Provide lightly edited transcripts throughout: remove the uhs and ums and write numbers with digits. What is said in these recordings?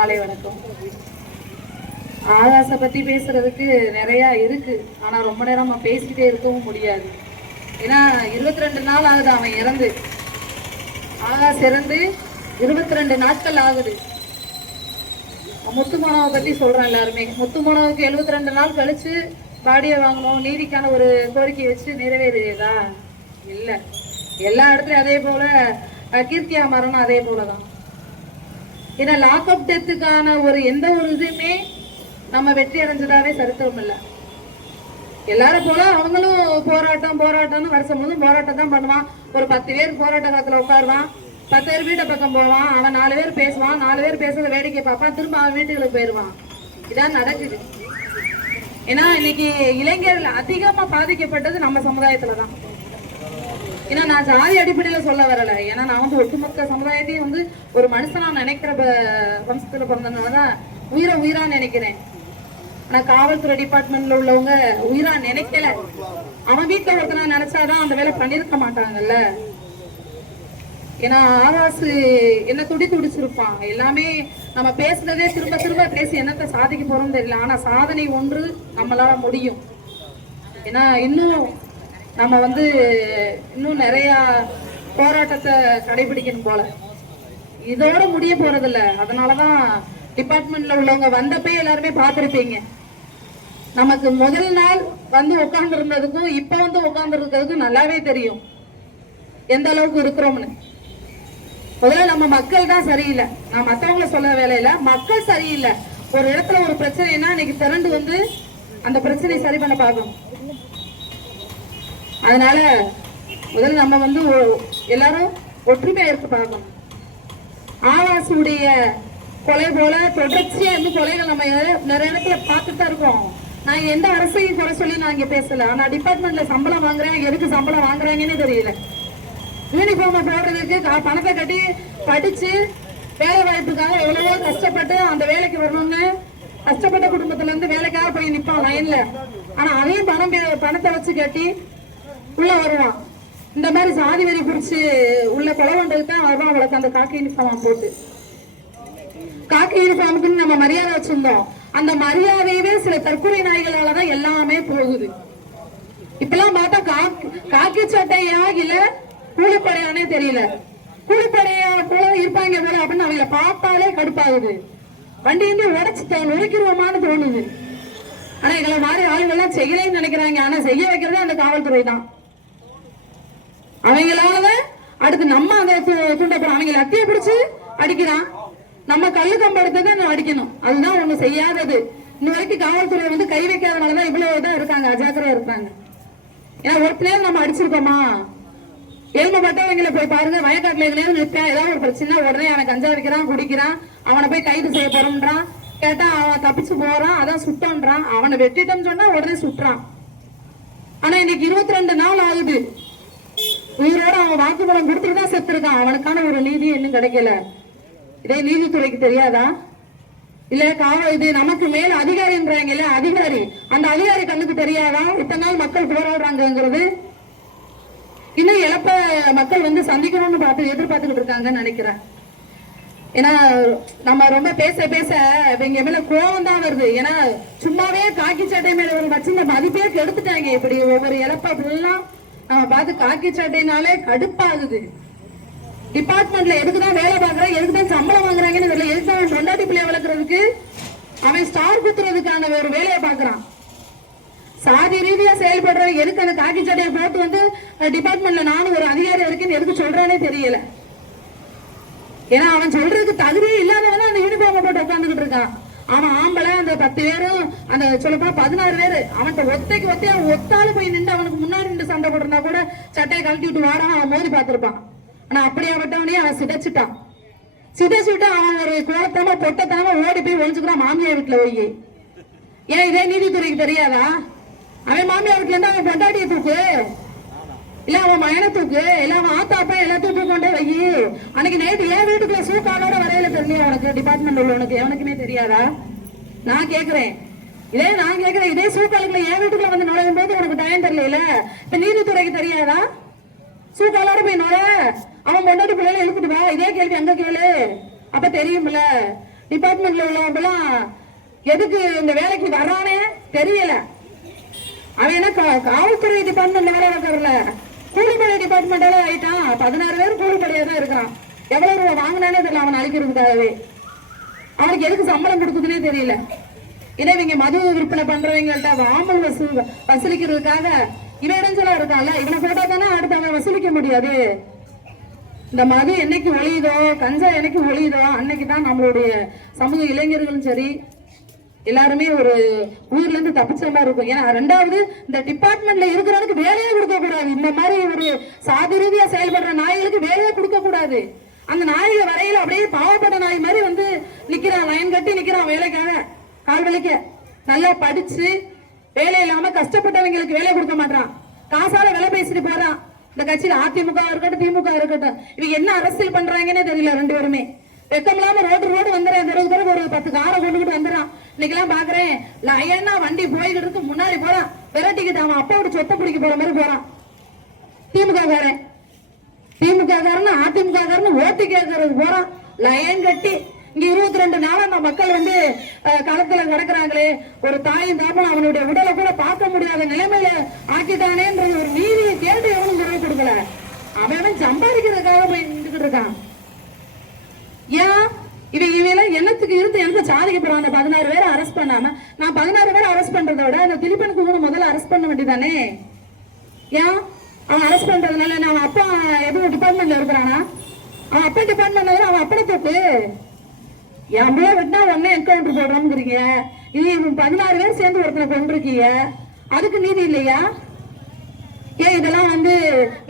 காலை வணக்கம். ஆகாச பத்தி பேசுறதுக்கு நிறைய இருக்கு. ஆனா ரொம்ப நேரம் பேசிக்கிட்டே இருக்கவும் முடியாது. ஏன்னா 22 நாள் ஆகுது அவன் இறந்து. ஆகாஷ் இறந்து 22 நாட்கள் ஆகுது. முத்துமானவை பத்தி சொல்றேன். எல்லாருமே முத்துமானவுக்கு 72 நாள் கழிச்சு பாடியை வாங்கணும், நீதிக்கான ஒரு கோரிக்கை வச்சு நிறைவேறியதா? இல்லை. எல்லா இடத்துலயும் அதே போல கீர்த்தியா மரணம் அதே போலதான். ஏன்னா லாக்அப் டெத்துக்கான எந்த ஒரு இதுவுமே நம்ம வெற்றி அடைஞ்சதாவே சரித்திரம் இல்லை. எல்லாரும் போல அவங்களும் போராட்டம்னு வருஷம் போதும் போராட்டம் தான் பண்ணுவான். ஒரு 10 பேர் போராட்ட காலத்துல உட்காருவான், 10 பேர் வீட்டை பக்கம் போவான், அவன் 4 பேர் பேசுவான், 4 பேர் பேசுறத வேடிக்கை பார்ப்பான், திரும்ப அவன் வீட்டுகளுக்கு போயிடுவான். இதான் நடக்குது. ஏன்னா இன்னைக்கு இளைஞர்கள் அதிகமா பாதிக்கப்பட்டது நம்ம சமுதாயத்துலதான். ஏன்னா நான் ஜாதி அடிப்படையில சொல்ல வரல. ஏன்னா நான் ஒட்டுமொத்த சமுதாயத்தையும் ஒரு மனுஷனா நினைக்கிற வம்சத்துல பிறந்தனாலதான் உயிரா நினைக்கிறேன். ஆனா காவல்துறை டிபார்ட்மெண்ட்ல உள்ளவங்க உயிரா நினைக்கல. அவன் வீட்டுல ஒருத்தனா நினைச்சாதான் அந்த வேலை பண்ணிருக்க மாட்டாங்கல்ல. ஏன்னா ஆகாசு என்ன துடிச்சிருப்பான். எல்லாமே நம்ம பேசுனதே திரும்ப பேசி என்னத்தை சாதிக்க போறோம்னு தெரியல. ஆனா சாதனை ஒன்று நம்மளால முடியும். ஏன்னா இன்னும் நம்ம இன்னும் நிறைய போராட்டத்தை கடைபிடிக்கணும் போல. இதோட முடிய போறதில்ல. அதனாலதான் டிபார்ட்மெண்ட்ல உள்ளவங்க வந்தப்பே எல்லாருமே பார்த்திருப்பீங்க. நமக்கு முதல் நாள் உட்கார்ந்து இருந்ததுக்கும் இப்ப உட்கார்ந்து இருக்கிறதுக்கும் நல்லாவே தெரியும் எந்த அளவுக்கு இருக்கிறோம்னு. முதல்ல நம்ம மக்கள் தான் சரியில்லை. நான் மத்தவங்கள சொல்ல வேலையில மக்கள் சரியில்லை. ஒரு இடத்துல ஒரு பிரச்சனைனா இன்னைக்கு திரண்டு அந்த பிரச்சனையை சரி பண்ண பார்க்கணும். அதனால முதல்ல நம்ம எல்லாரும் ஒற்றுமையா இருக்க பார்க்கணும். ஆகாசுடைய கொலை போல தொடர்ச்சியா கொலைகள் நம்ம நிறைய இடத்துல பார்த்துட்டு தான் இருக்கோம். நான் எந்த அரசையும் குறை சொல்லி நான் இங்க பேசல. ஆனா டிபார்ட்மெண்ட்ல சம்பளம் வாங்குறேன், எதுக்கு சம்பளம் வாங்குறாங்கன்னு தெரியல. யூனிஃபார்ம் போடுறதுக்கு பணத்தை கட்டி படிச்சு வேலை வாய்ப்புக்காக எவ்வளவோ கஷ்டப்பட்டு அந்த வேலைக்கு வரணும்னு கஷ்டப்பட்ட குடும்பத்துல இருந்து வேலைக்காக போய் நிப்பான் லைன்ல. ஆனா அதையும் பணத்தை வச்சு கட்டி உள்ள வருவான். இந்த மாதிரி சாதி வெறி பிடிச்சு உள்ள கொலை பண்றதுக்கு தான் வருவான். அவளுக்கு அந்த காக்கி யூனிஃபார்ம் போட்டு காக்கி யூனிஃபார்முக்குன்னு நம்ம மரியாதை வச்சிருந்தோம். அந்த மரியாதையவே சில தற்கொலை நாய்களாலதான் எல்லாமே போகுது. இப்பெல்லாம் பார்த்தா காக்கி சட்டையா இல்ல கூலிப்படையானே தெரியல. கூலிப்படையா போல இருப்பாங்க போல அப்படின்னு அவங்கள பார்த்தாலே கடுப்பாகுது. வண்டி உடைச்சிருவோமான்னு தோணுது. ஆனா எங்களை மாதிரி ஆளுங்கள்லாம் செய்யலைன்னு நினைக்கிறாங்க. ஆனா செய்ய வைக்கிறதே அந்த காவல்துறை தான். அவங்களாலதான் அடுத்து நம்ம அந்த துண்டப்படும். அவங்களை அத்தியை பிடிச்சு அடிக்கிறான். நம்ம கல்லு கம்பெடுத்ததை அடிக்கணும். அதுதான் ஒண்ணு செய்யாதது. இன்ன வரைக்கும் காவல்துறை கை வைக்காதனாலதான் இவ்வளவு இதா இருக்காங்க, அஜாக்கிரதையா இருக்காங்க. ஏன்னா ஒரு பிள்ளைங்க நம்ம அடிச்சிருக்கோமா? எலும்பப்பட்டவங்களை போய் பாருங்க. வயக்காட்டுல எங்கேயாவது நிற்பா, ஏதாவது ஒரு பிரச்சனை உடனே அவன் கஞ்சா வைக்கிறான், குடிக்கிறான், அவனை போய் கைது செய்ய போறோம்ன்றான். கேட்டா அவன் தப்பிச்சு போறான், அதான் சுட்டான்றான். அவனை வெட்டிட்டோம்னு சொன்னா உடனே சுட்டுறான். ஆனா இன்னைக்கு 22 நாள் ஆகுது. உயிரோட அவன் வாக்குமூலம் கொடுத்துட்டு தான் செத்துருக்கான். அவனுக்கான ஒரு நீதி இன்னும் கிடைக்கல. இதே நீதித்துறைக்கு தெரியாதா? இல்ல இது நமக்கு மேல அதிகாரின்றாங்கல்ல, அதிகாரி அந்த அதிகாரி கண்ணுக்கு தெரியாதா இத்தனை நாள் மக்கள் போராடுறாங்கிறது? இன்னும் இழப்ப மக்கள் சந்திக்கணும்னு எதிர்பார்த்துக்கிட்டு இருக்காங்கன்னு நினைக்கிறேன். ஏன்னா நம்ம ரொம்ப பேச இவங்க மேல கோபம் தான் வருது. ஏன்னா சும்மாவே காக்கி சட்டை மேல ஒரு வச்சிருந்த மதிப்பே கெடுத்துட்டாங்க. இப்படி ஒவ்வொரு இழப்பா எல்லாம் நம்ம பார்த்து காக்கி சட்டைனாலே கடுப்பாகுது. டிபார்ட்மெண்ட்ல எதுக்குதான் வேலை பாக்குறான், எதுக்குதான் சம்பளம் வாங்குறாங்கன்னு தெரியல. எதுக்கு கொண்டாடி பிள்ளைய வளர்க்கறதுக்கு அவன் ஸ்டார் குத்துறதுக்கான ஒரு வேலையை பாக்குறான். சாதி ரீதியா செயல்படுற எதுக்கு அந்த காக்கி சட்டையை போட்டு டிபார்ட்மெண்ட்ல நானும் ஒரு அதிகாரி இருக்குன்னு எதுக்கு சொல்றானே தெரியல. ஏன்னா அவன் சொல்றதுக்கு தகுதியே இல்லாதவன் அந்த யூனிஃபார்ம் போட்டு உட்காந்துக்கிட்டு இருக்கான். அவன் ஆம்பளை அந்த 10 பேரும் அந்த சொல்லப்பா 16 பேரு அவன்கிட்ட ஒத்தையா ஒத்தாலும் போய் நின்று அவனுக்கு முன்னாடி நின்று சண்டை போட்டிருந்தா கூட சட்டையை கழட்டி விட்டு வாடான் அவன் மோதி பார்த்திருப்பான். ஆனா அப்படியாப்பட்டவனே அவன் சிதைச்சுட்டான். அவன் ஒரு கோலத்தமா பொட்டத்தனமா ஓடி போய் ஒழிச்சுக்கிறான் மாமியார் வீட்டுல போய். ஏன் இதே நீதித்துறைக்கு தெரியாதா? அவன் மாமியார் வீட்டுல இருந்து அவன் பொண்டாட்டியை தூக்கு, இல்ல அவன் மயனை தூக்கு, இல்ல அவன் ஆத்தாப்பா எல்லாத்தையும் தூக்கொண்டே வை. அன்னைக்கு நைட்டு என் வீட்டுக்குள்ள சூக்காலோட வரையில தெரியல உனக்கு? டிபார்ட்மெண்ட் உள்ளவனுக்கு எவனுக்குமே தெரியாதா? நான் கேக்குறேன் இதே சூக்காலுக்குள்ள என் வீட்டுக்குள்ள நுழையும் போது உனக்கு டைம் தெரியல. இப்ப நீதித்துறைக்கு தெரியாதா? சூக்காலோட போய் நுழை, அவன் பொண்டாட்டி பிள்ளைல இழுத்துட்டு வா. இதே கேள்வி அங்க கேளு, அப்ப தெரியும்ல. டிபார்ட்மெண்ட்ல உள்ளவங்கலாம் எதுக்கு இந்த வேலைக்கு வர்றானே தெரியல. அவன் என்ன காவல்துறை டிபார்ட்மெண்ட் வேலை இருக்கிறல, கூலிப்படை டிபார்ட்மெண்டால ஆயிட்டான். 16 பேர் கூலிப்படையா தான் இருக்கிறான். எவ்வளவு ரூபா வாங்கினானே தெரியல அவன் அழிக்கிறதுக்காகவே. அவனுக்கு எதுக்கு சம்பளம் கொடுக்குதுன்னே தெரியல. இதே இவங்க மது விற்பனை பண்றவங்கள்ட்ட வாமல் வசூலிக்கிறதுக்காக இவன் இடைஞ்சலா இருக்கான்ல, இவனை போட்டா தானே அடுத்து அவன் வசூலிக்க முடியாது. இந்த மது என்னைக்கு ஒழியுதோ, கஞ்சா என்னைக்கு ஒழியுதோ அன்னைக்குதான் நம்மளுடைய சமூக இளைஞர்களும் சரி எல்லாருமே ஒரு ஊர்ல இருந்து தப்பிச்ச மாதிரி இருக்கும். ஏன்னா ரெண்டாவது இந்த டிபார்ட்மெண்ட்ல இருக்கிறவனுக்கு வேலையே கொடுக்க கூடாது. இந்த மாதிரி ஒரு சாதி ரீதியா செயல்படுற நாய்களுக்கு வேலையே கொடுக்க கூடாது. அந்த நாய்கள் வரையில அப்படியே பாவப்பட்ட நாய் மாதிரி வந்து நிக்கிறான், லைன் கட்டி நிக்கிறான் வேலைக்காக. கால் வலிக்க நல்லா படிச்சு வேலை இல்லாம கஷ்டப்பட்டவங்களுக்கு வேலை கொடுக்க மாட்டான், காசால வேலை பேசிட்டு போறான். இந்த கட்சியில அதிமுக இருக்கட்டும் திமுக இருக்கட்டும் இவங்க என்ன அரசியல் பண்றாங்கன்னே தெரியல. 2 பேருமே வெக்கம் இல்லாம ரோடு வந்துடுறேன், 20 ஒரு 10 காரை கொண்டுகிட்டு வந்துடுறான். இன்னைக்கு எல்லாம் பாக்குறேன் லயனா வண்டி போய்கிட்டு இருக்கு, முன்னாடி போறான் விரட்டிக்கிட்டு அவன் அப்பாவோட சொத்தை பிடிக்க போற மாதிரி போறான். திமுக காரன் அதிமுக காரன் ஓட்டு கேட்கறது போறான் லயன் கட்டி. இங்க 22 நாளா நம்ம மக்கள் வந்து களத்துல கிடக்குறாங்களே, ஒரு தாயும் தாப்பனும் அவனுடைய உடலை கூட பார்க்க முடியாத நிலைமையில ஆக்கிட்டானேன்ற ஒரு நீதியை கேட்டு எவனும் குரல் கொடுக்கல. அவன் சம்பாதிக்கிறதுக்காக போய் நின்றுகிட்டு இருக்கான். ஏன் இவையெல்லாம் என்னத்துக்கு இருந்து எந்த சாதிக்க போறான்? அந்த 16 பேரை அரெஸ்ட் பண்ணாம நான் 16 பேரை அரெஸ்ட் பண்றதை விட அந்த திலீபனுக்கு கூட முதல்ல அரெஸ்ட் பண்ண வேண்டியதானே? ஏன் அவன் அரெஸ்ட் பண்றதுனால அவன் அப்பா எதுவும் டிபார்ட்மெண்ட்ல இருக்கிறானா? அவன் அப்பா டிபார்ட்மெண்ட்ல அவன் அப்பட தொட்டு என் பிள்ளை விட்டா உடனே என்கவுண்டர் போடுறோம்ங்கிறீங்க. இது 16 பேர் சேர்ந்து ஒருத்தனை கொண்டிருக்கீங்க, அதுக்கு நீதி இல்லையா? ஏன் இதெல்லாம் வந்து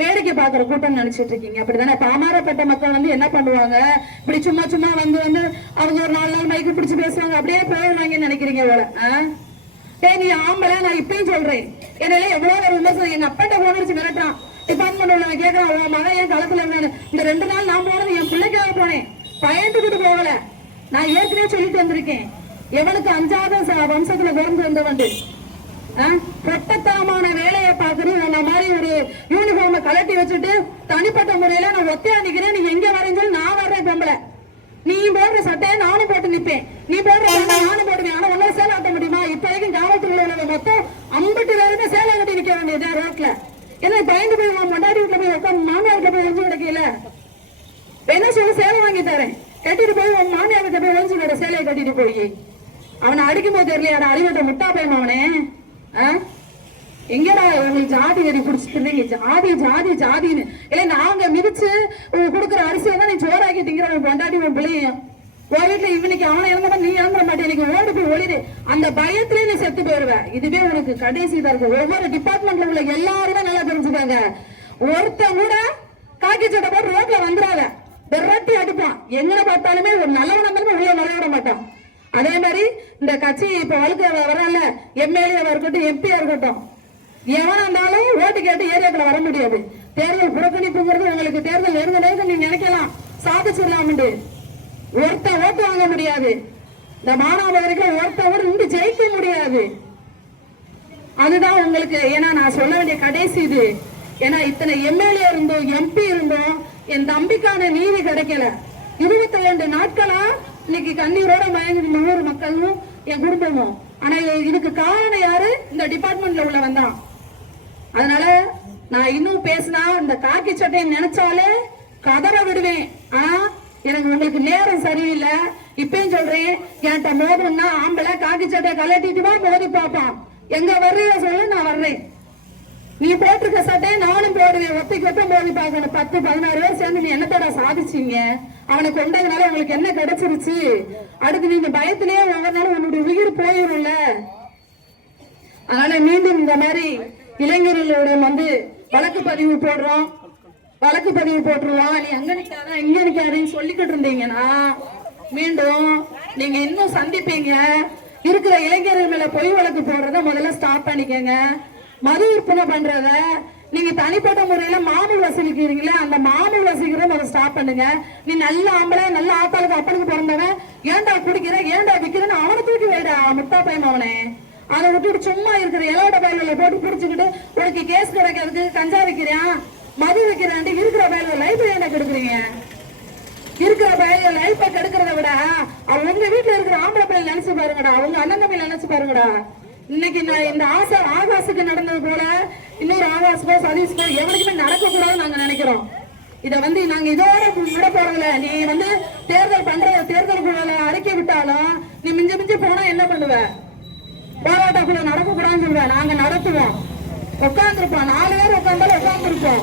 வேடிக்கை பாக்குற கூட்டம் நினைச்சிட்டு இருக்கீங்க? அப்படித்தானே பாமரப்பட்ட மக்கள் வந்து என்ன பண்ணுவாங்க, இப்படி சும்மா சும்மா வந்து அவங்க ஒரு 4 நாள் மைக்கு பிடிச்சு பேசுவாங்க, அப்படியே போயிடுவாங்கன்னு நினைக்கிறீங்க போல. நீ ஆம்பளை, நான் இப்பயும் சொல்றேன், என்னால எவ்வளவு ஒரு விமர்சனம் எங்க அப்பாட்ட போனடிச்சு மிரட்டான். டிபார்ட்மெண்ட் உள்ள கேட்கறான், உன் மகன் ஏன் களத்துல இருந்தானு. இந்த 2 நாள் நான் போனது என் பிள்ளைக்காக போனேன், பயந்துகிட்டு போகல. நான் ஏற்கனவே சொல்லிட்டு வந்திருக்கேன், எவனுக்கு அஞ்சாத வம்சத்துல பிறந்து வந்தவன் பொட்டத்தனமான வேலையை பார்க்கணும். அந்த மாதிரி ஒரு யூனிஃபார்மை கலட்டி வச்சுட்டு தனிப்பட்ட முறையில நான் ஒத்தையா நிக்கிறேன், நீ எங்க வரேன்னு நான் வர்றேன். பொம்பளை நீ போடுற சட்டையை நானும் போட்டு நிப்பேன், நீ போடுற நானும் போடுவேன். ஆனா ஒன்னால சேலை ஆட்ட முடியுமா? இப்போதைக்கும் காவல்துறையில உள்ள மொத்தம் 50 பேருமே சேலை கட்டி நிக்க வேண்டியது ரோட்ல. ஏன்னா பயந்து போய் கொண்டாடி வீட்டுல போய் உட்காந்து மாமியார்கிட்ட போய் ஒழிஞ்சு கிடைக்கல. என்ன சொல்லி சேலை வாங்கி தரேன், கட்டிட்டு போய் உன் மாமியார்கிட்ட போய் ஒழிஞ்சு கிட சேலையை கட்டிட்டு போய். அவனை அடிக்கும் போது தெரியலையாடா அடிவட்ட முட்டா பையன் அவனே. எங்கடா உங்களுக்கு ஜாதி வெறி பிடிச்சிட்டு ஜாதி ஜாதி ஜாதின்னு இல்ல நாங்க மிதிச்சு கொடுக்குற அரிசியை தான் நீ சோறாக்கி திங்கிற கொண்டாடி உன் பிள்ளையும் உன் வீட்டுல இவனுக்கு அவனை இறந்த நீ இறந்துட மாட்டேன், எனக்கு ஓடி போய் ஒளிடு. அந்த பயத்திலே நீ செத்து போயிருவ. இதுவே உனக்கு கடைசி தான் இருக்கு. ஒவ்வொரு டிபார்ட்மெண்ட்ல உள்ள எல்லாருமே நல்லா தெரிஞ்சுக்காங்க. ஒருத்தன் கூட காக்கி சட்டை போட்டு ரோட்ல வந்துடாத, விரட்டி அடிப்பான். எங்கட பார்த்தாலுமே ஒரு நல்லவன் இருந்தாலுமே உள்ள நுழைய மாட்டான். அதே மாதிரி இந்த கட்சி இப்ப வழக்கு வரல, எம்எல்ஏவா இருக்கட்டும் எம்பியா இருக்கட்டும், எவனா இருந்தாலும் ஓட்டு கேட்டு ஏரியாக்குள்ள வர முடியாது. தேர்தல் புறக்கணிப்புங்கிறது உங்களுக்கு தேர்தல் நெருங்க நீங்க நினைக்கலாம் சாதிச்சிடலாம். ஒருத்த ஓட்டு வாங்க முடியாது. இந்த மானாமதுரைக்கு ஒருத்த ஓட்டு நின்று ஜெயிக்க முடியாது. அதுதான் உங்களுக்கு. ஏன்னா நான் சொல்ல வேண்டிய கடைசி இது. ஏன்னா இத்தனை எம்எல்ஏ இருந்தோம் எம்பி இருந்தோம், என் தம்பிக்கான நீதி கிடைக்கல. 22 நாட்களா இன்னைக்கு கண்ணீரோட மயங்கி ஒவ்வொரு மக்களும் என் குடும்பமும். ஆனா இதுக்கு காரணம் யாரு? இந்த டிபார்ட்மெண்ட்ல உள்ள வந்தான். அதனால நான் இன்னும் பேசினா இந்த காக்கி சட்டையை நினைச்சாலே கதற விடுவேன். எனக்கு உங்களுக்கு நேரம் சரியில்லை. இப்பயும் சொல்றேன், என்கிட்ட மோதம்னா ஆம்பளை காக்கி சட்டையை கலட்டிட்டு வா, மோதி பார்ப்பான். எங்க வர்றிய சொல்லு, நான் வர்றேன். நீ போட்டிருக்க சட்டையை நானும் போடுவேன், ஒத்தைக்கு ஒத்த மோதி பார்க்கணும். 10-16 பேர் சேர்ந்து நீ என்னத்தோட சாதிச்சீங்க? அவனை கொண்டதுனால உங்களுக்கு என்ன கிடைச்சிருச்சு? அடுத்து நீங்க பயத்திலேயே ஒவ்வொரு நாளும் உன்னுடைய உயிர் போயிரும்ல. அதனால மீண்டும் இந்த மாதிரி இளைஞர்களிடம் வந்து வழக்கு பதிவு போடுறோம், வழக்கு பதிவு போட்டுருவோம். நீ அங்க நிக்காத இங்க நிக்காதுன்னு சொல்லிக்கிட்டு இருந்தீங்கன்னா மீண்டும் நீங்க இன்னும் சந்திப்பீங்க. இருக்கிற இளைஞர்கள் மேல பொய் வழக்கு போடுறத முதல்ல ஸ்டாப் பண்ணிக்கங்க. மது விற்பனை பண்றத நீங்க தனிப்பட்ட முறையில மாமூல் வசூலிக்கிறீங்களே, அந்த மாமூல் வசூலிக்கிறத முதல்ல ஸ்டாப் பண்ணுங்க. நீ நல்ல ஆம்பளை நல்ல ஆத்தாளுக்கு அப்பனுக்கு பிறந்தவன், ஏன்டா குடிக்கிற ஏன்டா விக்கிறன்னு அவனை தூக்கி வைடா முட்டா பையன் அவனே. அதை விட்டுட்டு சும்மா இருக்கிற இலவட பயில போட்டு பிடிச்சுக்கிட்டு உனக்கு கேஸ் கிடைக்கிறதுக்கு கஞ்சா விற்கிறான் மது விற்கிறான் இருக்கிற பயில லைப்ரரி என்ன கெடுக்குறீங்க? இருக்கிற பையன் லைஃப கெடுக்கிறத விட உங்க வீட்டுல இருக்கிற ஆம்பளை பையன் நினைச்சு பாருங்கடா, அவங்க அண்ணன் தம்பி நினைச்சு பாருங்கடா. இன்னைக்கு நான் இந்த ஆகாசுக்கு நடந்தது போல இன்னொரு ஆகாசுக்கோ சதீஷ்கோ எவனுக்குமே நடக்க கூடாதுன்னு நாங்க நினைக்கிறோம். இத வந்து நாங்க இதோட விட போறதுல, நீ வந்து தேர்தலுக்குள்ள அறிக்கை விட்டாலும் நீ மிஞ்சி மிஞ்சி போனா என்ன பண்ணுவ? போராட்டக்குள்ள நடக்க கூடாதுன்னு சொல்லுவ. நாங்க நடத்துவோம், உட்காந்துருப்போம், 4 பேர் உட்காந்தாலும் உட்காந்துருப்போம்.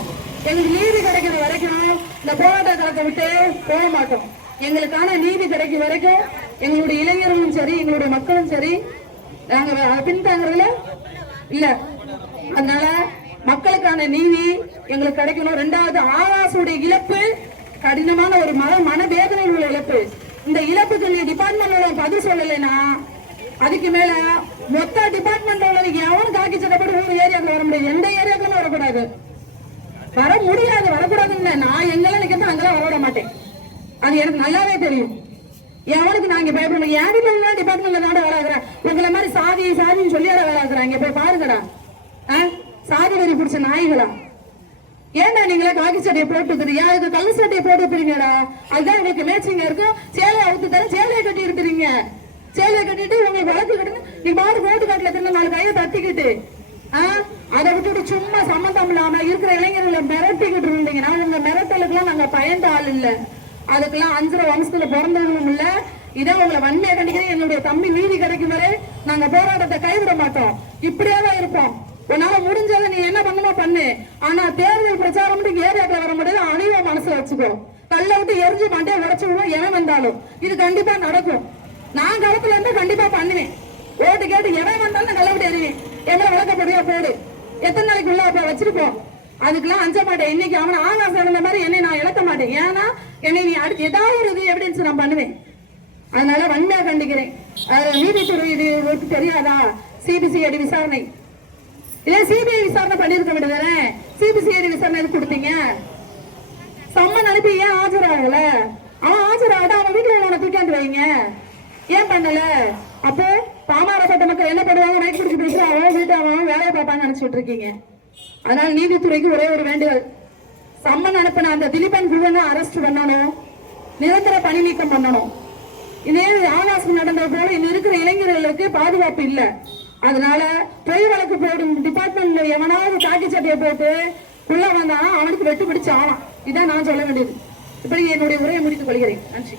எங்களுக்கு நீதி கிடைக்கிற வரைக்கும் இந்த போராட்ட களத்தை விட்டு போக மாட்டோம். எங்களுக்கான நீதி கிடைக்கும் வரைக்கும் எங்களுடைய இளைஞர்களும் சரி, எங்களுடைய மக்களும் சரி, நாங்க பின்தாங்கிறதுல இல்ல. அதனால மக்களுக்கான நீதி எங்களுக்கு கிடைக்கணும். 2வது, ஆகாசுடைய இழப்பு கடினமான ஒரு மனவேதனை உள்ள இழப்பு. இந்த இழப்புக்கு நீ டிபார்ட்மெண்ட்ல பதில் சொல்லலைன்னா அதுக்கு மேல மொத்த டிபார்ட்மெண்ட்ல உள்ளவங்க எவனும் காக்கி சட்டப்பட்டு ஒரு ஏரியாவுக்கு வர முடியாது. எந்த ஏரியாவுக்கும் வரக்கூடாது, வர முடியாது. வரக்கூடாதுன்னு நான் எங்கெல்லாம் நிக்கிறது அங்கெல்லாம் வரவிட மாட்டேன். அது எனக்கு நல்லாவே தெரியும். எவனுக்கு நான் இங்க பயப்படணும். என் வீட்டுல டிபார்ட்மெண்ட்ல தான் வேலை ஆகுறேன். உங்களை மாதிரி சாதின்னு சொல்லி வேலை ஆகுறாங்க. இங்க போய் பாருங்கடா, சாதி வரி பிடிச்ச நாய்களா. ஏன்டா நீங்களா காக்கி சட்டையை போட்டுக்கிறீங்க? அதுக்கு கல்லு சட்டையை போட்டுக்கிறீங்கடா. அதுதான் உங்களுக்கு மேட்சிங்க இருக்கும். சேலையை அவுத்து தர சேலையை கட்டி இருக்கிறீங்க. சேலையை கட்டிட்டு உங்களுக்கு வழக்கு கட்டுன்னு நீ பாடு போட்டு காட்டுல தின்னு 4 கையை தட்டிக்கிட்டு அதை விட்டுட்டு சும்மா சம்மந்தம் இல்லாம இருக்கிற இளைஞர்களை மிரட்டிக்கிட்டு இருந்தீங்கன்னா உங்க மிரட்டலுக்குலாம் நாங்க பயந்த ஆள் இல்ல. அதுக்கெல்லாம் 5 வம்சத்துல பிறந்தவங்களும் இல்ல. இதான் உங்களை வன்மையா கண்டிக்கிறேன். என்னுடைய தம்பி நீதி கிடைக்கும் வரை நாங்க போராட்டத்தை கைவிட மாட்டோம். இப்படியேதான் இருப்போம். உன்னால முடிஞ்சதை நீ என்ன பண்ணுமோ பண்ணு. ஆனா தேர்தல் பிரச்சாரம் ஏரியாக்கள் வர முடியாது. அணிவ மனசுல வச்சுக்கோ. கல்ல விட்டு எரிஞ்சு மாட்டே உடச்சு விடுவோம். எவன் வந்தாலும் இது கண்டிப்பா நடக்கும். நான் களத்துல இருந்து கண்டிப்பா பண்ணுவேன். ஓட்டு கேட்டு எவன் வந்தாலும் நான் கல்ல விட்டு எறிவேன். எங்களை விளக்கப்படியா போடு. எத்தனை நாளைக்கு உள்ள வச்சிருப்போம். அதுக்கெல்லாம் அஞ்ச மாட்டேன். இன்னைக்கு அவன் ஆகாசம் இருந்த மாதிரி என்னை நான் இழக்க மாட்டேன். ஏன்னா என்னை நீ அடுத்து ஏதாவது ஒரு இது எவிடன்ஸ் நான் பண்ணுவேன். அதனால வன்மையா கண்டிக்கிறேன். நீதித்துறை இது தெரியாதா? சிபிசிஐடி விசாரணை இதே சிபிஐ விசாரணை பண்ணிருக்க வேண்டியதானே? சிபிசிஐடி விசாரணை எதுக்கு கொடுத்தீங்க? சம்மன் அனுப்பி ஏன் ஆஜராகல? அவன் ஆஜராகட்ட அவன் வீட்டுல உள்ளவனை தூக்காந்து வைங்க. ஏன் பண்ணல? அப்போ பாமரப்பட்ட மக்கள் என்ன பண்ணுவாங்க? மைக் பிடிச்சி பேசுற அவன் வீட்டு அவன் வேலையை பார்ப்பான்னு நினைச்சிட்டு இருக்கீங்க. அதனால நீதித்துறைக்கு ஒரே ஒரு வேண்டுதல், சம்மன் அனுப்பின அந்த திலீபன் குழுவை அரெஸ்ட் பண்ணணும், நிரந்தர பணி நீக்கம் பண்ணணும். இதே ஆகாசம் நடந்தது போல இன்னும் இருக்கிற இளைஞர்களுக்கு பாதுகாப்பு இல்ல. அதனால பொய் வழக்கு போடும் டிபார்ட்மெண்ட்ல எவனாவது காக்கி சட்டையை போட்டு உள்ள வந்தானா அவனுக்கு வெட்டு பிடிச்சு ஆவான். இதான் நான் சொல்ல வேண்டியது. இப்படி என்னுடைய உரையை முடித்துக் கொள்கிறேன். நன்றி.